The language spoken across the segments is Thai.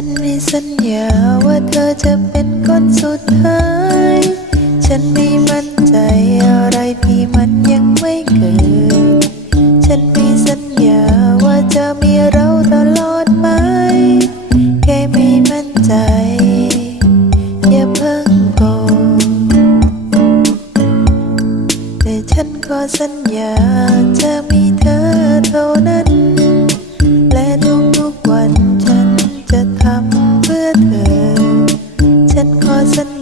ันมีสัญญาว่าเธอจะเป็นคนสุดท้าย ฉันไม่มั่นใจอะไรที่มันยังไม่เกิด ฉันมีสัญญาว่าจะมีเราตลอดไป แค่ไม่มั่นใจ อย่าเพิ่งโกแต่ฉันขอสัญญา dân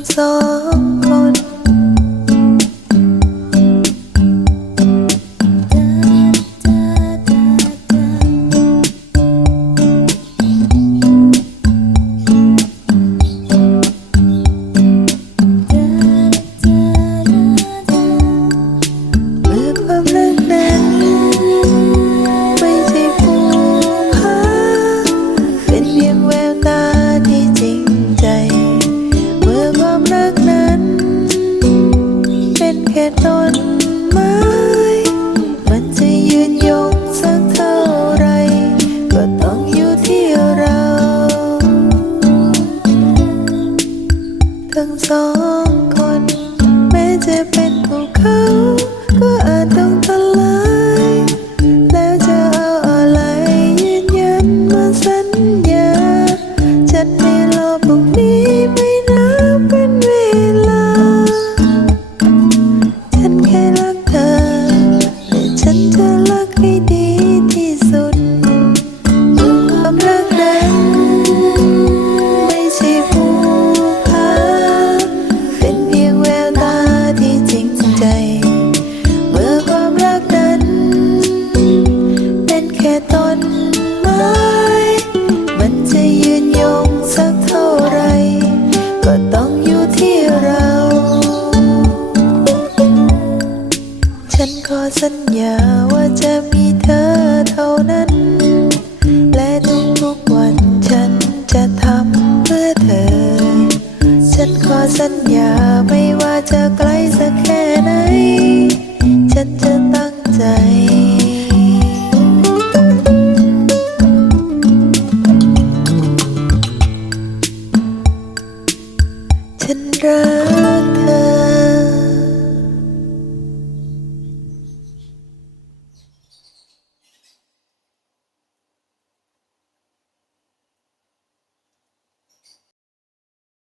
走过走。 สัญญาว่าจะมีเธอเท่านั้น และทุกๆวันฉันจะทำเพื่อเธอ ฉันขอสัญญาไม่ว่าจะไกลสักแค่ไหน ฉันจะตั้งใจฉันรัก